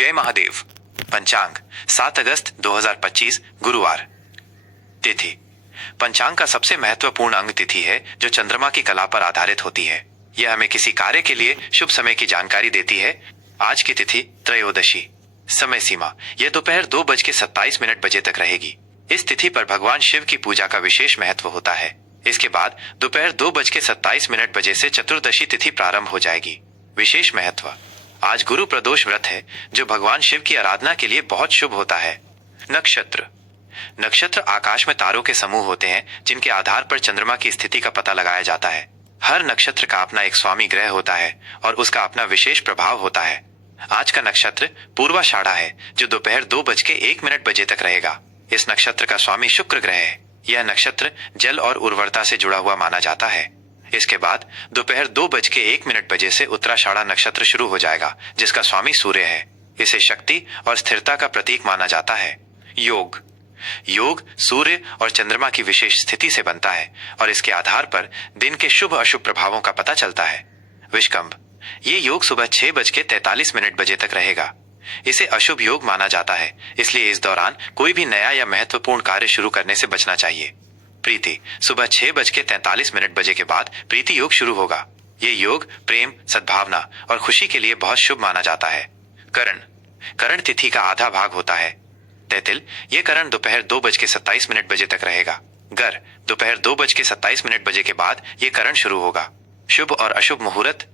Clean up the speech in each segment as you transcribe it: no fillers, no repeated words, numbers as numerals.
जय महादेव। पंचांग 7 अगस्त 2025 गुरुवार। तिथि। पंचांग का सबसे महत्वपूर्ण अंग तिथि है जो चंद्रमा की कला पर आधारित होती है। यह हमें किसी कार्य के लिए शुभ समय की जानकारी देती है। आज की तिथि त्रयोदशी। समय सीमा यह दोपहर 2:27 बजे तक रहेगी। इस तिथि पर भगवान शिव की पूजा का विशेष महत्व होता है। इसके बाद दोपहर 2:27 बजे से चतुर्दशी तिथि प्रारंभ हो जाएगी। विशेष महत्व। आज गुरु प्रदोष व्रत है जो भगवान शिव की आराधना के लिए बहुत शुभ होता है। नक्षत्र। नक्षत्र आकाश में तारों के समूह होते हैं जिनके आधार पर चंद्रमा की स्थिति का पता लगाया जाता है। हर नक्षत्र का अपना एक स्वामी ग्रह होता है और उसका अपना विशेष प्रभाव होता है। आज का नक्षत्र पूर्वाषाढ़ा है जो दोपहर 2:01 बजे तक रहेगा। इस नक्षत्र का स्वामी शुक्र ग्रह है। यह नक्षत्र जल और उर्वरता से जुड़ा हुआ माना जाता है। इसके बाद दोपहर 2:01 बजे से उत्तराषाढ़ा नक्षत्र शुरू हो जाएगा जिसका स्वामी सूर्य है। इसे शक्ति और स्थिरता का प्रतीक माना जाता है। योग। योग सूर्य और चंद्रमा की विशेष स्थिति से बनता है और इसके आधार पर दिन के शुभ अशुभ प्रभावों का पता चलता है। विषकंभ। ये योग सुबह 6:43 बजे तक रहेगा। इसे अशुभ योग माना जाता है, इसलिए इस दौरान कोई भी नया या महत्वपूर्ण कार्य शुरू करने से बचना चाहिए। प्रीति। सुबह 6:43 बजे के बाद प्रीति योग शुरू होगा। ये योग प्रेम, सद्भावना और खुशी के लिए बहुत शुभ माना जाता है। करण। करण तिथि का आधा भाग होता है। तैतिल। ये करण दोपहर 2:27 बजे तक रहेगा। गर। दोपहर 2:27 बजे के बाद ये करण शुरू होगा। शुभ और अशुभ मुहूर्त।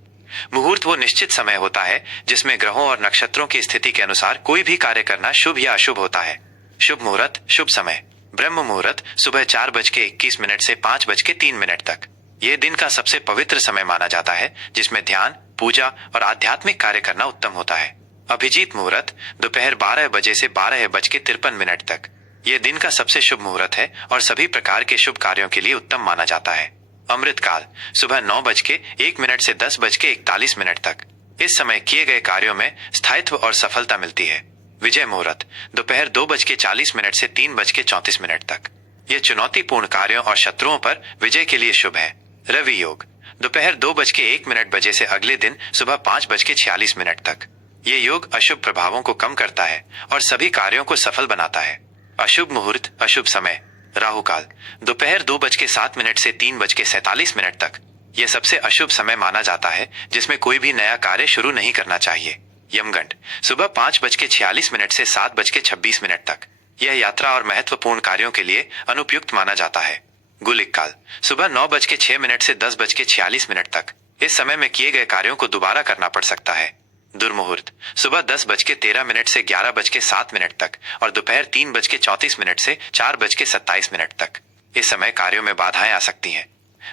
मुहूर्त वो निश्चित समय होता है जिसमें ग्रहों और नक्षत्रों की स्थिति के अनुसार कोई भी कार्य करना शुभ या अशुभ होता है। शुभ मुहूर्त। शुभ समय ब्रह्म मुहूर्त सुबह 4:21 से 5:03 तक। यह दिन का सबसे पवित्र समय माना जाता है जिसमें ध्यान, पूजा और आध्यात्मिक कार्य करना उत्तम होता है। अभिजीत मुहूर्त दोपहर 12 बजे से 12:53 तक। यह दिन का सबसे शुभ मुहूर्त है और सभी प्रकार के शुभ कार्यों के लिए उत्तम माना जाता है। अमृत काल सुबह 9:01 से 10:41 तक। इस समय किए गए कार्यों में स्थायित्व और सफलता मिलती है। विजय मुहूर्त दोपहर 2:40 से 3:34 तक। यह चुनौतीपूर्ण कार्यों और शत्रुओं पर विजय के लिए शुभ है। रवि योग दोपहर 2:01 बजे से अगले दिन सुबह 5:46 तक। ये योग अशुभ प्रभावों को कम करता है और सभी कार्यों को सफल बनाता है। अशुभ मुहूर्त। अशुभ समय राहु काल दोपहर 2:07 से 3:47 तक। यह सबसे अशुभ समय माना जाता है जिसमें कोई भी नया कार्य शुरू नहीं करना चाहिए। यमगंड सुबह 5:46 से 7:26 तक। यह यात्रा और महत्वपूर्ण कार्यों के लिए अनुपयुक्त माना जाता है। गुलिक काल सुबह 9:06 से 10:46 तक। इस समय में किए गए कार्यों को दोबारा करना पड़ सकता है। दुर्मुहूर्त सुबह 10:13 से 11:07 तक और दोपहर 3:34 से 4:27 तक। इस समय कार्यों में बाधाएं आ सकती हैं।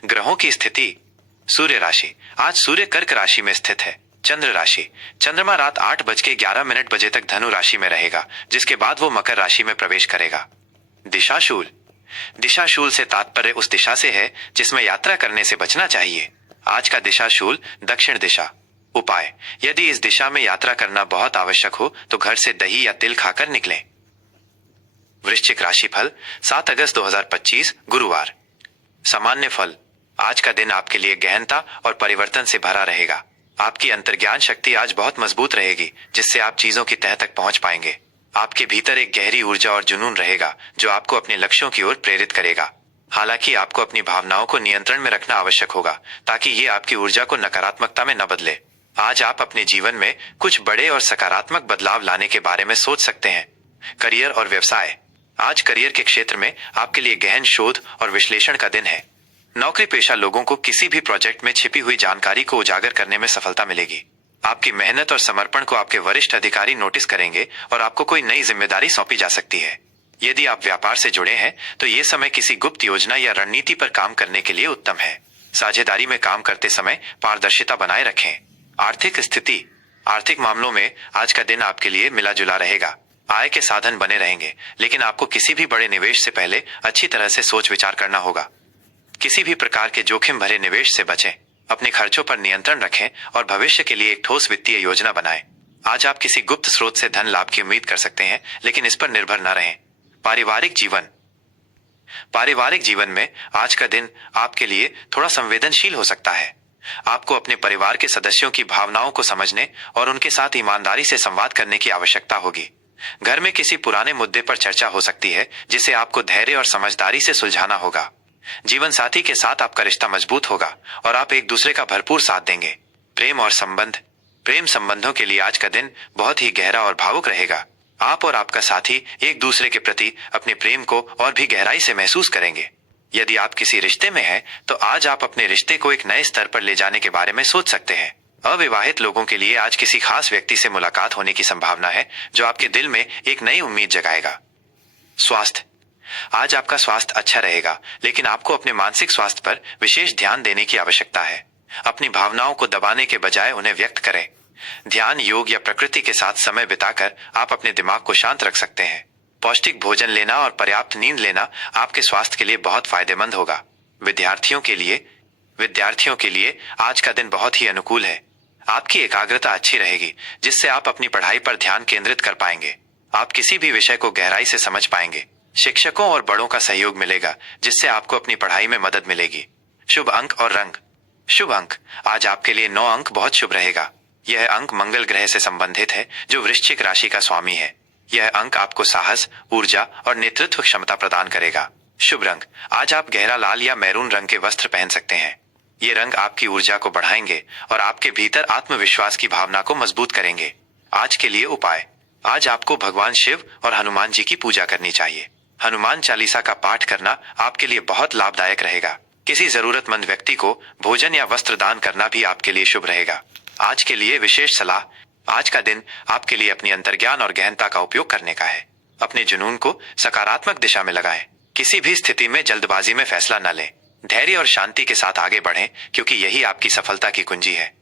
ग्रहों की स्थिति। सूर्य राशि आज सूर्य कर्क राशि में स्थित है। चंद्र राशि चंद्रमा रात 8:11 बजे तक धनु राशि में रहेगा जिसके बाद वो मकर राशि में प्रवेश करेगा। दिशाशूल। दिशाशूल से तात्पर्य उस दिशा से है जिसमें यात्रा करने से बचना चाहिए। आज का दिशाशूल दक्षिण दिशा। उपाय यदि इस दिशा में यात्रा करना बहुत आवश्यक हो तो घर से दही या तिल खाकर निकलें। वृश्चिक राशि फल 7 अगस्त 2025 गुरुवार। सामान्य फल। आज का दिन आपके लिए गहनता और परिवर्तन से भरा रहेगा। आपकी अंतर्ज्ञान शक्ति आज बहुत मजबूत रहेगी जिससे आप चीजों की तह तक पहुंच पाएंगे। आपके भीतर एक गहरी ऊर्जा और जुनून रहेगा जो आपको अपने लक्ष्यों की ओर प्रेरित करेगा। हालांकि आपको अपनी भावनाओं को नियंत्रण में रखना आवश्यक होगा ताकि ये आपकी ऊर्जा को नकारात्मकता में न बदले। आज आप अपने जीवन में कुछ बड़े और सकारात्मक बदलाव लाने के बारे में सोच सकते हैं। करियर और व्यवसाय। आज करियर के क्षेत्र में आपके लिए गहन शोध और विश्लेषण का दिन है। नौकरी पेशा लोगों को किसी भी प्रोजेक्ट में छिपी हुई जानकारी को उजागर करने में सफलता मिलेगी। आपकी मेहनत और समर्पण को आपके वरिष्ठ अधिकारी नोटिस करेंगे और आपको कोई नई जिम्मेदारी सौंपी जा सकती है। यदि आप व्यापार से जुड़े हैं तो ये समय किसी गुप्त योजना या रणनीति पर काम करने के लिए उत्तम है। साझेदारी में काम करते समय पारदर्शिता बनाए रखें। आर्थिक स्थिति। आर्थिक मामलों में आज का दिन आपके लिए मिला जुला रहेगा। आय के साधन बने रहेंगे लेकिन आपको किसी भी बड़े निवेश से पहले अच्छी तरह से सोच विचार करना होगा। किसी भी प्रकार के जोखिम भरे निवेश से बचें। अपने खर्चों पर नियंत्रण रखें और भविष्य के लिए एक ठोस वित्तीय योजना बनाएं। आज आप किसी गुप्त स्रोत से धन लाभ की उम्मीद कर सकते हैं लेकिन इस पर निर्भर न रहें। पारिवारिक जीवन। पारिवारिक जीवन में आज का दिन आपके लिए थोड़ा संवेदनशील हो सकता है। आपको अपने परिवार के सदस्यों की भावनाओं को समझने और उनके साथ ईमानदारी से संवाद करने की आवश्यकता होगी। घर में किसी पुराने मुद्दे पर चर्चा हो सकती है जिसे आपको धैर्य और समझदारी से सुलझाना होगा। जीवन साथी के साथ आपका रिश्ता मजबूत होगा और आप एक दूसरे का भरपूर साथ देंगे। प्रेम संबंधों के लिए आज का दिन बहुत ही गहरा और भावुक रहेगा। आप और आपका साथी एक दूसरे के प्रति अपने प्रेम को और भी गहराई से महसूस करेंगे। यदि आप किसी रिश्ते में हैं, तो आज आप अपने रिश्ते को एक नए स्तर पर ले जाने के बारे में सोच सकते हैं। अविवाहित लोगों के लिए आज किसी खास व्यक्ति से मुलाकात होने की संभावना है जो आपके दिल में एक नई उम्मीद जगाएगा। स्वास्थ्य। आज आपका स्वास्थ्य अच्छा रहेगा, लेकिन आपको अपने मानसिक स्वास्थ्य पर विशेष ध्यान देने की आवश्यकता है। अपनी भावनाओं को दबाने के बजाय उन्हें व्यक्त करें। ध्यान, योग या प्रकृति के साथ समय बिताकर आप अपने दिमाग को शांत रख सकते हैं। पौष्टिक भोजन लेना और पर्याप्त नींद लेना आपके स्वास्थ्य के लिए बहुत फायदेमंद होगा। विद्यार्थियों के लिए आज का दिन बहुत ही अनुकूल है। आपकी एकाग्रता अच्छी रहेगी, जिससे आप अपनी पढ़ाई पर ध्यान केंद्रित कर पाएंगे। आप किसी भी विषय को गहराई से समझ पाएंगे। शिक्षकों और बड़ों का सहयोग मिलेगा, जिससे आपको अपनी पढ़ाई में मदद मिलेगी। शुभ अंक और रंग। शुभ अंक। आज आपके लिए 9 अंक बहुत शुभ रहेगा। यह अंक मंगल ग्रह से संबंधित है, जो वृश्चिक राशि का स्वामी है। यह अंक आपको साहस, ऊर्जा और नेतृत्व क्षमता प्रदान करेगा। शुभ रंग। आज आप गहरा लाल या मैरून रंग के वस्त्र पहन सकते हैं। ये रंग आपकी ऊर्जा को बढ़ाएंगे और आपके भीतर आत्मविश्वास की भावना को मजबूत करेंगे। आज के लिए उपाय। आज आपको भगवान शिव और हनुमान जी की पूजा करनी चाहिए। हनुमान चालीसा का पाठ करना आपके लिए बहुत लाभदायक रहेगा। किसी जरूरतमंद व्यक्ति को भोजन या वस्त्र दान करना भी आपके लिए शुभ रहेगा। आज के लिए विशेष सलाह। आज का दिन आपके लिए अपनी अंतर्ज्ञान और गहनता का उपयोग करने का है। अपने जुनून को सकारात्मक दिशा में लगाएं। किसी भी स्थिति में जल्दबाजी में फैसला न लें। धैर्य और शांति के साथ आगे बढ़ें, क्योंकि यही आपकी सफलता की कुंजी है।